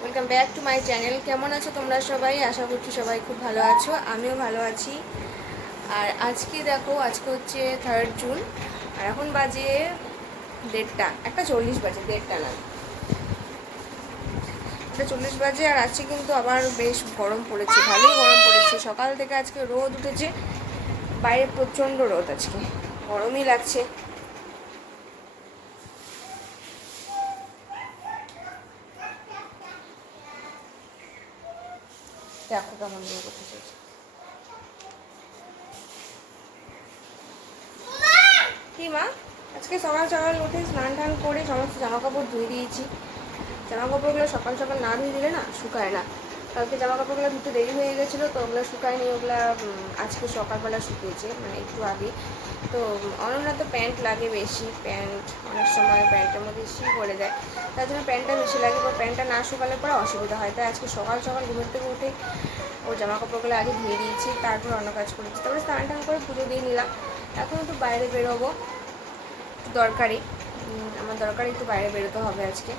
Welcome back to my channel. কেমন আছো তোমরা সবাই? আশা করছি সবাই খুব ভালো আছো। আমিও ভালো আছি। আর আজকে দেখো, আজকে হচ্ছে থার্ড জুন আর এখন বাজে দেড়টা, একটা চল্লিশ বাজে, দেড়টা না। একটা চল্লিশ বাজে, আর আজকে কিন্তু আবার বেশ গরম পড়েছে, ভালোই গরম পড়েছে। সকাল থেকে আজকে রোদ উঠেছে, বাইরে প্রচণ্ড রোদ আজকে, গরমই লাগছে। দেখো কেমন চাইছে কি মা? আজকে সকাল সকাল উঠে স্নান টান করে সমস্ত জামা কাপড় ধুয়ে দিয়েছি। জামা কাপড়গুলো সকাল সকাল না ধুয়ে দিলে না শুকায় না। কালকে জামা কাপড়গুলো ধুতে দেরি হয়ে গেছিল, তো ওগুলো শুকায়নি ওগুলো আজকে সকালবেলা শুকিয়েছে মানে একটু আগে। তো অনন্যা তো প্যান্ট লাগে বেশি, প্যান্ট অনেক সময় প্যান্টের মধ্যে শি পড়ে যায়। তার জন্য প্যান্টটা বেশি লাগে, বা প্যান্টটা না শুকালে পরে অসুবিধা হয়। তাই আজকে সকাল সকাল ঘুমের থেকে উঠে ওর জামা কাপড়গুলো আগে ধুয়ে দিয়েছি তারপর অন্য কাজ করেছি। তারপরে স্নান টান করে পুজো দিয়ে নিলাম। এখন একটু বাইরে বেরোবো। দরকারি। আমার দরকারি একটু বাইরে বেরোতে হবে আজকে।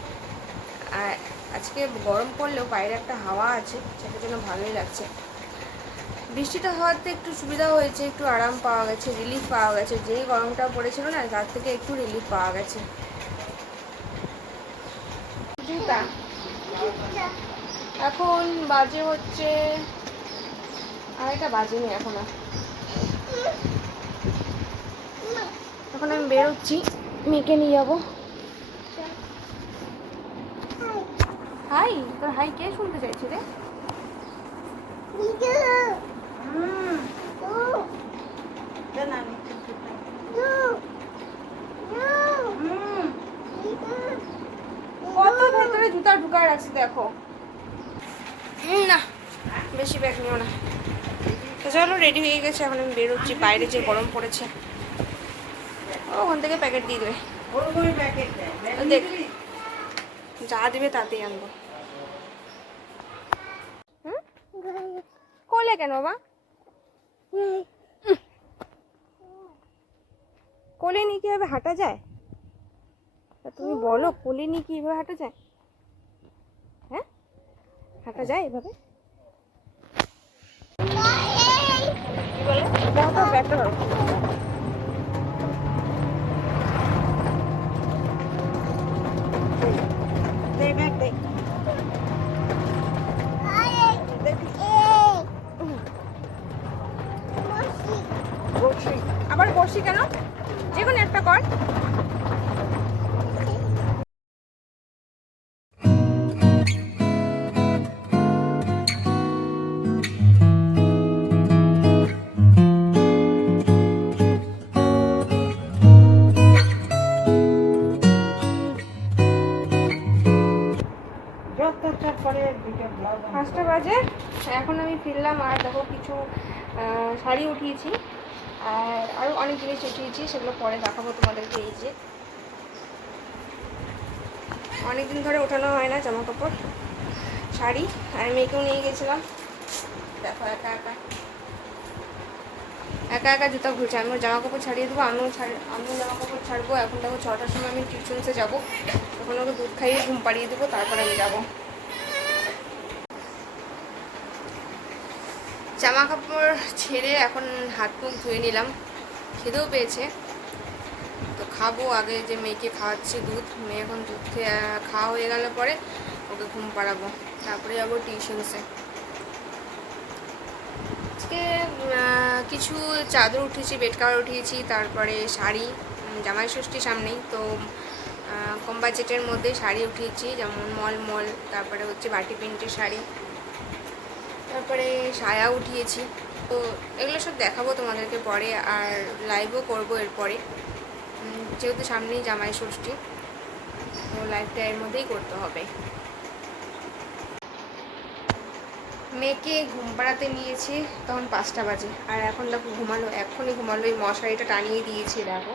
আজকে গরম পড়লেও বাইরে একটা হাওয়া আছে সেটার জন্য ভালোই লাগছে। বৃষ্টিটা হওয়াতে একটু সুবিধা হয়েছে, একটু আরাম পাওয়া গেছে রিলিফ পাওয়া গেছে। যেই গরমটা পড়েছিল না, তার থেকে একটু রিলিফ পাওয়া গেছে। এখন বাজে হচ্ছে আড়াইটা বাজেনি এখন। আর এখন আমি বেরোচ্ছি মেয়েকে নিয়ে যাব। হাই তোর হাই কে শুনতে চাইছে রে? কত ভেতরে জুতা ঢুকায় রাখছি দেখো। না বেশি ব্যাগ নিও না। চলো রেডি হয়ে গেছে, এখন আমি বেরোচ্ছি। বাইরে যে গরম পড়েছে। ওখান থেকে প্যাকেট দিয়ে দেবে। দেখ। যা দেবে তাতেই আনব? কোলে কেন, বাবা। কোলে নিয়ে কীভাবে হাঁটা যায়? তা তুমি বলো, কোলে নিয়ে কি এভাবে হাঁটা যায়? হ্যাঁ? হাঁটা যায় এভাবে? বলে ব্যাগটা পাঁচটা বাজে। এখন আমি ফিরলাম আর দেখো কিছু শাড়ি উঠিয়েছি। আর আরও অনেক জিনিস উঠিয়েছি, সেগুলো পরে দেখাবো তোমাদেরকে এই যে। অনেকদিন ধরে ওঠানো হয় না জামা কাপড় শাড়ি। আর মেয়েকেও নিয়ে গেছিলাম। দেখো একা একা। একা একা জুতা ঘুরছে আমি জামা কাপড় ছাড়িয়ে দেবো, আমিও ছাড়, আমিও জামা কাপড় ছাড়বো। এখন দেখো ছটার সময় আমি টিউশনসে যাব। তখন ওকে দুধ খাইয়ে ঘুম পাড়িয়ে দেবো, তারপরে আমি যাব। জামা কাপড় ছেড়ে এখন হাত মুখ ধুয়ে নিলাম। খেতেও পেয়েছে। তো খাব আগে যে মেয়েকে খাওয়াচ্ছি দুধ। মেয়ে এখন দুধ খেয়ে খাওয়া হয়ে গেলে পরে ওকে ঘুম পাড়াবো। তারপরে যাব টিউশনসে। আজকে কিছু চাদর উঠিয়েছি বেড উঠিয়েছি, তারপরে শাড়ি জামাই ষষ্ঠী সামনেই। তো কম বাজেটের মধ্যে শাড়ি উঠিয়েছি, যেমন মল মল তারপরে হচ্ছে বাটি প্রিন্টের শাড়ি। তারপরে সায়া উঠিয়েছি। তো এগুলো সব দেখাবো তোমাদেরকে পরে আর লাইভও করব এরপরে। যেহেতু সামনেই জামাই ষষ্ঠী, তো লাইভটা এর মধ্যেই করতে হবে। মেয়েকে ঘুম পাড়াতে নিয়েছি, তখন পাঁচটা বাজে। আর এখন দেখো ঘুমালো, এখনই ঘুমালো, এই মশারিটা টানিয়ে দিয়েছি, দেখো।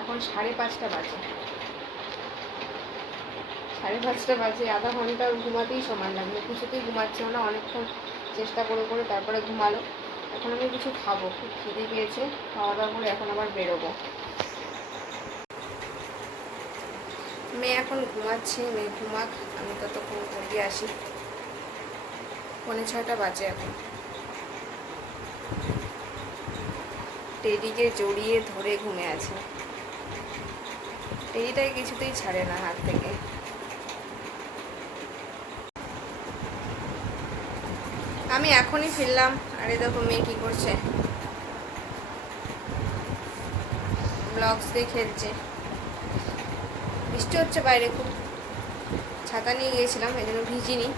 এখন সাড়ে পাঁচটা বাজে। সাড়ে পাঁচটা বাজে, আধা ঘণ্টা ঘুমাতেই সময় লাগল। কিছুতেই ঘুমাচ্ছিল না, অনেকক্ষণ চেষ্টা করে করে তারপরে ঘুমালো। এখন আমি কিছু খাব, খুব খিদে পেয়েছে খাওয়া দাওয়া করে এখন আবার বেরোবো। মেয়ে এখন ঘুমাচ্ছে, মেয়ে ঘুমাক, আমি ততক্ষণ ঘুরিয়ে আসি। পৌনে ছয়টা বাজে এখন। টেডিকে জড়িয়ে ধরে ঘুমে আছে। টেডিটাকে কিছুতেই ছাড়ে না হাত থেকে। আমি এখনই ফিরলাম। আরে দেখো মেয়ে কি করছে। ব্লগস দিয়ে খেলছে। বৃষ্টি হচ্ছে বাইরে খুব। ছাতা নিয়ে গিয়েছিলাম, এই জন্য ভিজিনি।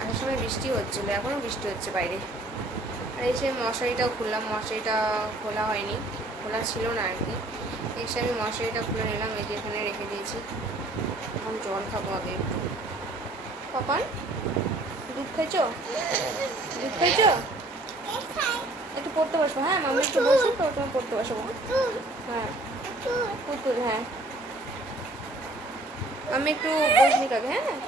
আসার সময় বৃষ্টি হচ্ছিল, এখনও বৃষ্টি হচ্ছে বাইরে। আর এসে মশারিটাও খুললাম, মশারিটা খোলা হয়নি, খোলা ছিল না আর কি। এসে আমি মশারিটা খুলে নিলাম, এই যে এখানে রেখে দিয়েছি। এখন জল খাব আগে পাপান? দুধ খাইছো? দুধ খাইছো? একটু পড়তে বসবো হ্যাঁ মামি একটু বসো তো তোমার পড়তে বসবো। হ্যাঁ পুতুল হ্যাঁ। আমি একটু বসনি কাকে হ্যাঁ।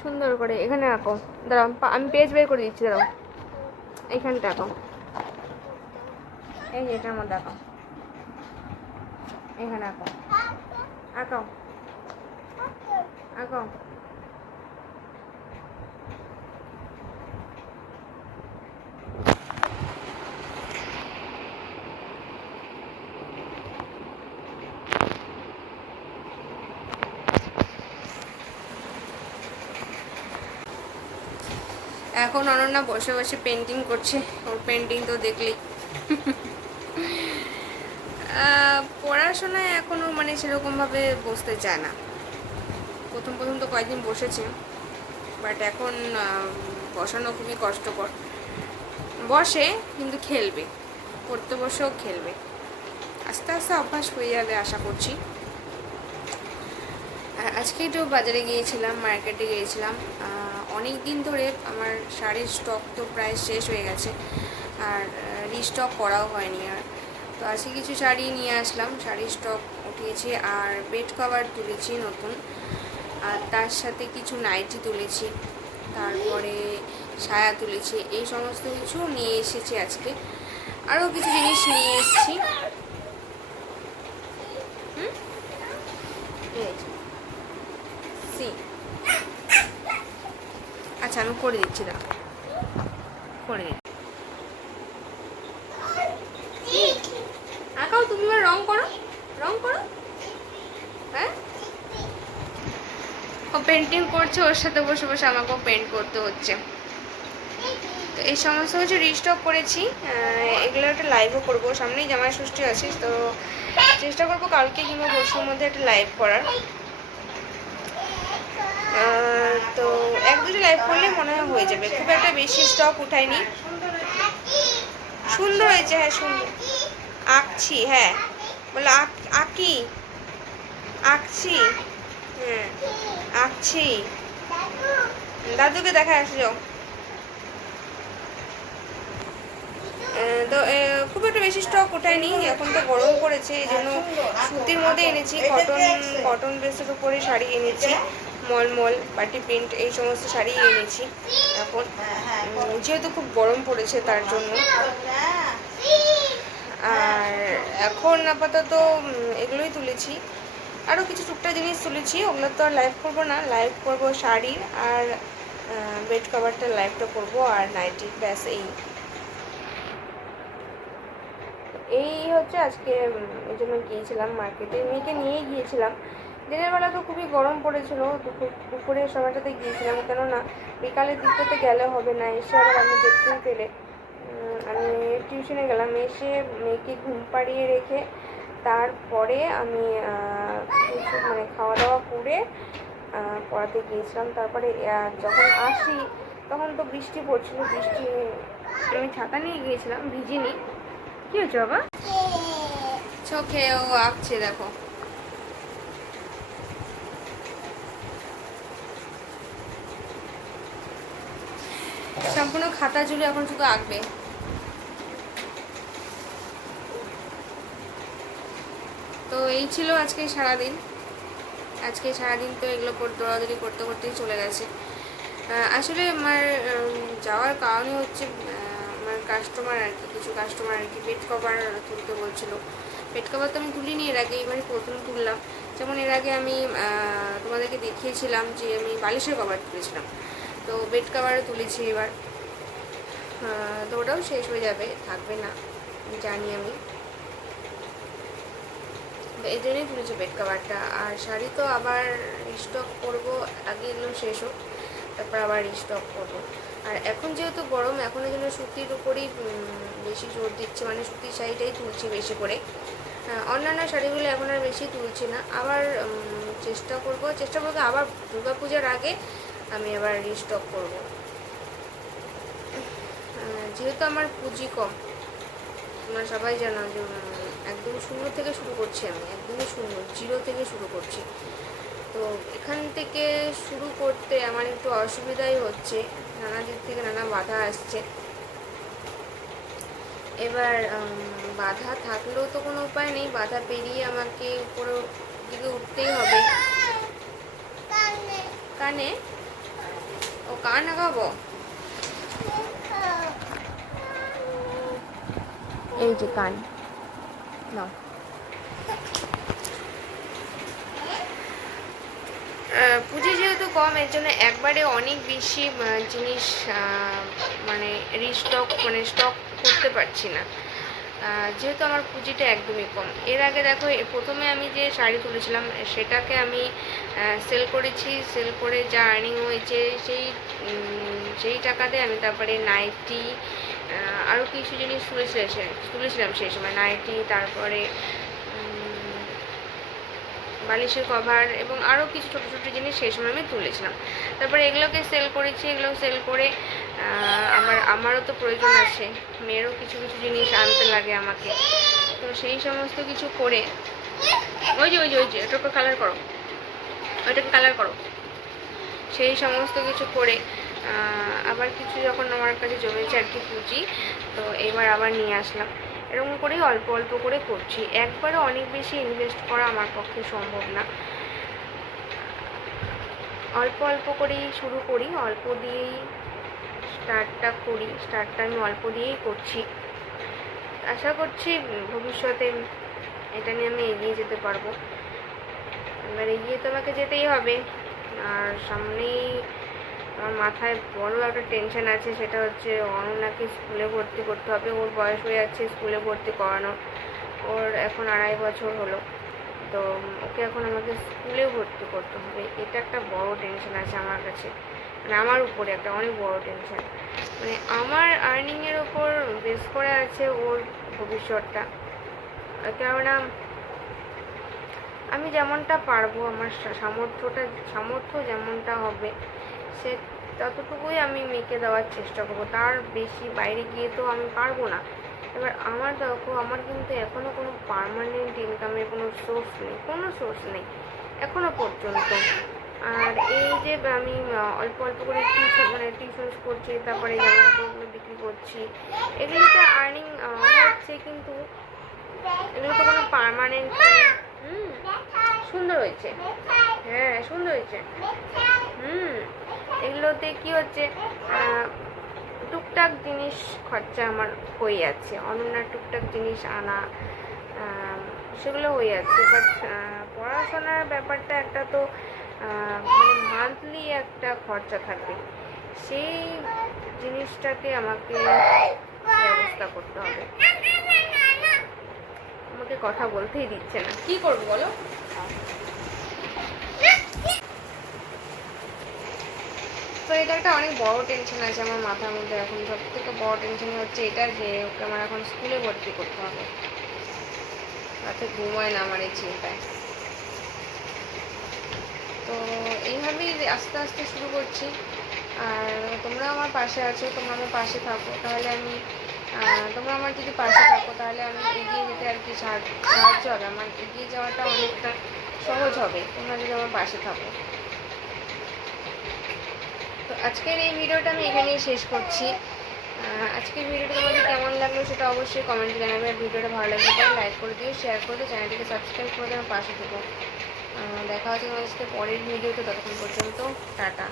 সুন্দর করে, এখানে আঁকো দাঁড়াও আমি পেজ বের করে দিচ্ছি, দাঁড়াও। এইখানটা আঁকো এই যে এটার মধ্যে আঁকাও এখানে আঁকো আঁকাও আঁকাও এখন অনন্যা বসে বসে পেন্টিং করছে। ওর পেন্টিং তো দেখলেই। পড়াশোনায় এখনও মানে সেরকমভাবে বসতে চায় না। প্রথম প্রথম তো কয়েকদিন বসেছে বাট এখন বসানো খুবই কষ্টকর। বসে, কিন্তু খেলবে, পড়তে বসেও খেলবে। আস্তে আস্তে অভ্যাস হয়ে যাবে আশা করছি। আজকে একটু বাজারে গিয়েছিলাম, মার্কেটে গিয়েছিলাম। অনেক দিন ধরে আমার শাড়ির স্টক তো প্রায় শেষ হয়ে গেছে, আর রিস্টক করাও হয়নি, আর তো আজকে কিছু শাড়ি নিয়ে আসলাম। শাড়ির স্টক উঠিয়েছি আর বেড কভার তুলেছি নতুন। আর তার সাথে কিছু নাইটি তুলেছি, তারপরে সায়া তুলেছি, এই সমস্ত কিছু নিয়ে এসেছি আজকে। আরও কিছু জিনিস নিয়ে এসেছি। সি। আচ্ছা আমি করে দিচ্ছি দাও করে দিচ্ছি আঁকাও তুমি এবার রং করো রং করো। হ্যাঁ? ও পেন্টিং করছে, ওর সাথে বসে বসে আমাকেও পেন্ট করতে হচ্ছে। তো এই সমস্ত কিছু রিস্টক করেছি। এগুলো একটা লাইভও করব, সামনেই জামাই ষষ্ঠী আছে, তো চেষ্টা করব কালকে কিংবা পরশুর মধ্যে একটা লাইভ করার। তো এক দুটো লাইভ করলে মনে হয় হয়ে যাবে। খুব একটা বেশি স্টক উঠাইনি। সুন্দর হয়েছে হ্যাঁ সুন্দর। আঁকছি হ্যাঁ। বলে আঁক আঁকি। আঁকছি। হ্যাঁ আঁকছি। দাদুকে দেখা আসো যাও। আহ, তো খুব একটা বেশি স্টক ওঠায়নি এখন তো গরম পড়েছে এই জন্য সুতির মধ্যে এনেছি কটন কটন বেসের উপরে শাড়ি এনেছি মলমল বাটি প্রিন্ট এই সমস্ত শাড়ি এনেছি এখন। যেহেতু খুব গরম পড়েছে তার জন্য। আর এখন আপাতত এগুলোই তুলেছি। আরও কিছু টুকটাক জিনিস তুলেছি, ওগুলো তো আর লাইভ করব না। লাইভ করব শাড়ির আর বেড কভারটা লাইভটা করব আর নাইটি ব্যাস এই। এই হচ্ছে আজকে এই জন্য গিয়েছিলাম মার্কেটে মেয়েকে নিয়েই গিয়েছিলাম। দিনের বেলা তো খুবই গরম পড়েছিল। দুপুর দুপুরের সময়টাতে গিয়েছিলাম। কেননা বিকালের দিকটাতে গেলে হবে না। এসে আবার আমি দেখতেই পেলে। আমি টিউশনে গেলাম, এসে মেয়েকে ঘুম পাড়িয়ে রেখে তারপরে আমি কিছু মানে খাওয়া দাওয়া করে পড়াতে গিয়েছিলাম। তারপরে যখন আসি, তখন তো বৃষ্টি পড়ছিল, বৃষ্টি আমি ছাতা নিয়ে গিয়েছিলাম ভিজিনি কি হয়েছে বাবা? চোখে ও আঁকছে, দেখো। সম্পূর্ণ খাতা জুড়ে এখন শুধু আঁকবে। তো এই ছিল আজকে সারাদিন। আজকে সারাদিন তো এগুলো দৌড়াদৌড়ি করতে করতেই চলে গেছে। আসলে আমার যাওয়ার কারণে হচ্ছে আমার কাস্টমার আর কি, কিছু কাস্টমার আর কি বেড কভার তুলতে বলছিল। বেড কভার তো আমি তুলিনি, এর আগে এবারে প্রথম তুললাম। যেমন এর আগে আমি তোমাদেরকে দেখিয়েছিলাম যে আমি বালিশের কভার তুলেছিলাম। তো বেড কভারও তুলেছি এবার। তো ওটাও শেষ হয়ে যাবে, থাকবে না, জানি আমি। এই জন্যই তুলেছি বেড কভারটা আর শাড়ি তো আবার রিস্টক করব, আগে এগুলো শেষ হোক, তারপর আবার রিস্টক করব। আর এখন যেহেতু গরম, এখন এই সুতির উপরেই বেশি জোর দিচ্ছে মানে সুতির শাড়িটাই তুলছি বেশি করে। অন্যান্য শাড়িগুলো এখন আর বেশি তুলছি না। আবার চেষ্টা করব, চেষ্টা করব, আবার দুর্গাপূজার আগে আমি আবার রিস্টক করব। যেহেতু আমার পুঁজি কম, তোমরা সবাই জানো যে একদম শূন্য থেকে শুরু করছি আমি, একদমই শূন্য জিরো থেকে শুরু করছি। তো এখান থেকে শুরু করতে আমার একটু অসুবিধাই হচ্ছে, নানা দিক থেকে নানা বাধা আসছে। এবার বাধা থাকলেও তো কোনো উপায় নেই, বাধা পেরিয়ে আমাকে উপরে দিকে উঠতেই হবে। কানে? ও, কান আগাবো এই যে কান। নাও পুঁজি যেহেতু কম, এর জন্য একবারে অনেক বেশি জিনিস মানে রিস্টক মানে স্টক করতে পারছি না। যেহেতু আমার পুঁজিটা একদমই কম। এর আগে দেখো প্রথমে আমি যে শাড়ি তুলেছিলাম, সেটাকে আমি সেল করেছি। সেল করে যা আর্নিং হয়েছে, সেই সেই টাকাতে আমি তারপরে নাইটি আরও কিছু জিনিস তুলেছিলাম তুলেছিলাম সেই সময়। নাইটি, তারপরে বালিশের কভার এবং আরও কিছু ছোটো ছোটো জিনিস সেই সময় আমি তুলেছিলাম। তারপরে এগুলোকে সেল করেছি, এগুলো সেল করে আমার, আমারও তো প্রয়োজন আছে। মেয়েরও কিছু কিছু জিনিস আনতে লাগে আমাকে। তো সেই সমস্ত কিছু করে, ওই যে ওই যে ওই যে, ওটাকে কালার করো। ওইটাকে কালার করো। সেই সমস্ত কিছু করে আবার কিছু যখন আমার কাছে জমেছে আর কি পুঁজি, তো এবার আবার নিয়ে আসলাম। এরকম করেই অল্প অল্প করে করছি। একবারে অনেক বেশি ইনভেস্ট করা আমার পক্ষে সম্ভব না। অল্প অল্প করেই শুরু করি, অল্প দিয়েই স্টার্টটা করি। স্টার্টটা আমি অল্প দিয়েই করছি। আশা করছি ভবিষ্যতে এটা নিয়ে আমি এগিয়ে যেতে পারব। এবার এগিয়ে তো আমাকে যেতেই হবে। আর সামনেই আমার মাথায় বড় একটা টেনশন আছে, সেটা হচ্ছে অনন্যাকে স্কুলে ভর্তি করতে হবে। ওর বয়স হয়ে যাচ্ছে স্কুলে ভর্তি করানো। ওর এখন আড়াই বছর হলো। তো ওকে এখন আমাকে স্কুলে ভর্তি করতে হবে। এটা একটা বড় টেনশন আছে আমার কাছে। মানে আমার উপরে একটা অনেক বড় টেনশন মানে আমার আর্নিংয়ের ওপর বেস করে আছে ওর ভবিষ্যৎটা। কেননা আমি যেমনটা পারব, আমার সামর্থ্যটা, সামর্থ্য যেমনটা হবে সে ততটুকুই আমি মেয়েকে দেওয়ার চেষ্টা করব। তার বেশি বাইরে গিয়ে তো আমি পারব না। এবার আমার দেখো, আমার কিন্তু এখনও কোনো পার্মানেন্ট ইনকামের কোনো সোর্স নেই, কোনো সোর্স নেই এখনও পর্যন্ত। আর এই যে আমি অল্প অল্প করে টিউশন মানে টিউশন করছি, তারপরে জামা কাপড়গুলো বিক্রি করছি, এগুলোতে আর্নিং হচ্ছে কিন্তু এগুলো তো কোনো পার্মানেন্ট হুম সুন্দর হয়েছে। হ্যাঁ সুন্দর হয়েছে। হুম এগুলোতে কি হচ্ছে টুকটাক জিনিস খরচা আমার হয়ে যাচ্ছে। অনন্য টুকটাক জিনিস আনা সেগুলো হয়ে যাচ্ছে। বাট পড়াশোনার ব্যাপারটা একটা তো মানে মান্থলি একটা খরচা থাকে সেই জিনিসটাকে আমাকে ব্যবস্থা করতে হবে আমাকে কথা বলতেই দিচ্ছে না। কি করব বলো? তো এটা একটা অনেক বড় টেনশন আছে আমার মাথার মধ্যে এখন। সব থেকে বড় টেনশন হচ্ছে এটা যে ওকে আমার এখন স্কুলে ভর্তি করতে হবে। রাতে ঘুমায় না আমার এই চিন্তায় তো এইভাবেই আস্তে আস্তে শুরু করছি। আর তোমরা আমার পাশে আছো তোমরা আমার পাশে থাকো। তাহলে আমি তোমরা আমার যদি পাশে থাকো, তাহলে আমি এগিয়ে যেতে আর কি সাহায্য হবে। আমার এগিয়ে যাওয়াটা অনেকটা সহজ হবে, তোমরা যদি আমার পাশে থাকো। তো আজকের এই ভিডিওটা আমি এখানেই শেষ করছি। আজকের ভিডিওটা তোমাদের কেমন লাগল সেটা অবশ্যই কমেন্টে জানাবে। আর ভিডিওটা ভালো লাগলে তাহলে লাইক করে দিও শেয়ার করে দিও চ্যানেলটিকে সাবস্ক্রাইব করে দিও, আমার পাশে থেকো। দেখা হচ্ছে তোমাদের সাথে পরের ভিডিওতে, ততক্ষণ পর্যন্ত, টাটা।